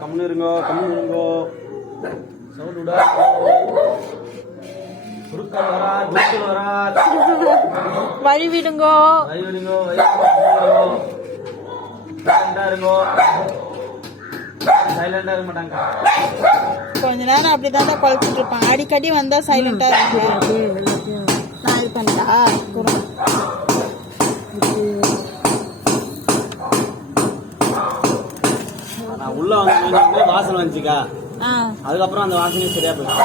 கம்முன்னு இருங்கோ. சவுண்ட் விடா. குறுக்கால் வரார், குறுக்கல் வரார். வழி விடுங்கோ. சைலண்டா இருக்க மாட்டாங்க. கொஞ்ச நேரம் அப்படிதான் குழப்பிட்டு இருப்பான். அடிக்கடி வந்தா சைலண்டா இருக்கு. நான் இது பண்ணா உள்ள வந்து வாசனை வந்துச்சுக்கா. அதுக்கப்புறம் அந்த வாசனையும் சரியா போயிடும்.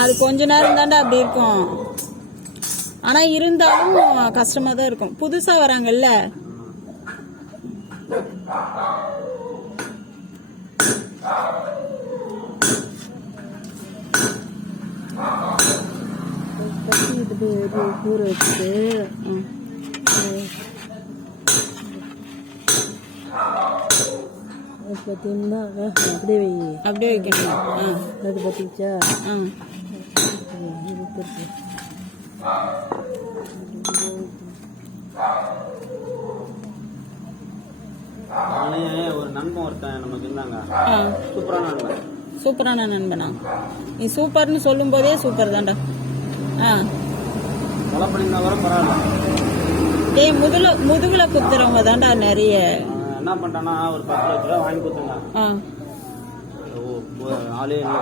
அது கொஞ்ச நேரம் தாண்டா அப்படி இருக்கும். ஆனா இருந்தாலும் கஷ்டமா தான் இருக்கும். புதுசா வராங்கல்ல. ஊற வச்சுட்டு பார்த்தீங்கன்னா அப்படியே வைக்கணும். அது பார்த்திச்சா? ஒரு நண்பன் ஒருத்தன் நமக்கு இருந்தாங்க. சூப்பரான நண்பனா? நீ சூப்பர்னு சொல்லும் போதே சூப்பர் தான்டா. கொலை பண்ணிருந்தா கூட பரவாயில்ல. ஏய், முதுகுல குத்துறவங்க தான்டா நிறைய. என்ன பண்ணிட்டானா, ஒரு 10 லட்ச ரூபா வாங்கி கொடுத்தாங்க. ஆளே இல்லை.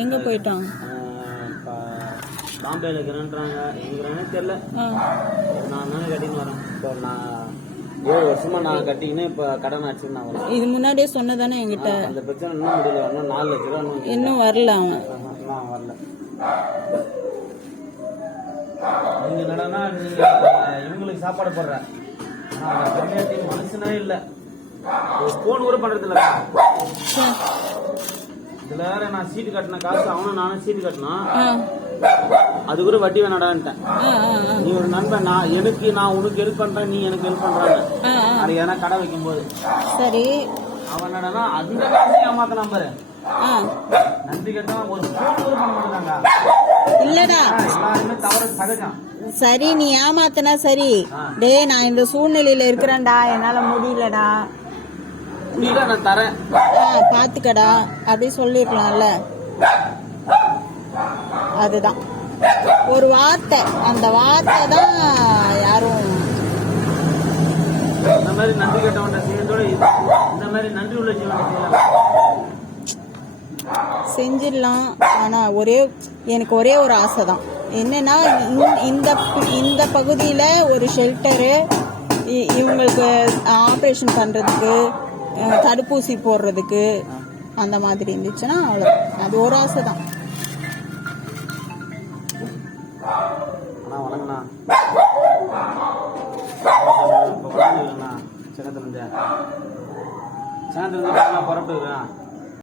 எங்க போயிட்டான்? பாம்பேல இருக்கிறேன்றாங்க. எங்கிறானே தெரியல. நான் தானே கட்டின்னு வரேன். இப்போ நான் 7 வருஷமா நான் கட்டிக்கின்னு இப்போ கடன் ஆச்சுன்னு நான் வரேன். இது முன்னாடியே சொன்னதானே என்கிட்ட. அந்த பிரச்சனை இன்னும் முடியல. இன்னும் 4 லட்ச ரூபா இன்னும் வரல. அவன் வரல. நீங்க என்னடா நீங்க இவங்களுக்கு சாப்பாடு போடுற மனுஷனே இல்ல. போன் கூட பண்றது இல்ல. இதுல வேற நான் சீட்டு கட்டின காசு அவனும் நானும் சீட்டு கட்டினா அது கூட வட்டி வேணாடான்ட்டேன். நீ ஒரு நண்பன், நான் உனக்கு ஹெல்ப் பண்றேன், நீ எனக்கு ஹெல்ப் பண்றாங்க. அது ஏன்னா கடை வைக்கும் போது சரி அவன் என்னடா அந்த காசு ஏமாத்த நம்பரு. நன்றி கேட்டவன் ஒரு போன் கூட பண்ண மாட்டாங்க. இல்லடா எல்லாருமே தவறு சகஜம். சரி, நீ ஏமாத்தனா சரி. டே, நான் இந்த சூழ்நிலையில இருக்கிறேன்டா, என்னால முடியலடா, நான் தரேன், பாத்துக்கடா அப்படி சொல்லிருக்கலாம்ல. அதுதான் ஒரு வார்த்தை. அந்த வார்த்தை தான் யாரும் இந்த மாதிரி நன்றி கேட்டவன்ட செய்யறதோட இந்த மாதிரி நன்றி உள்ள ஜீவனை செஞ்சிடலாம். ஆனா எனக்கு ஒரே ஒரு ஆசை தான். என்னன்னா, இந்த பகுதியில ஒரு ஷெல்டரு, இவங்களுக்கு ஆப்ரேஷன் பண்றதுக்கு, தடுப்பூசி போடுறதுக்கு அந்த மாதிரி இருந்துச்சுன்னா அவ்வளோ. அது ஒரு ஆசை தான். புறப்பட்டு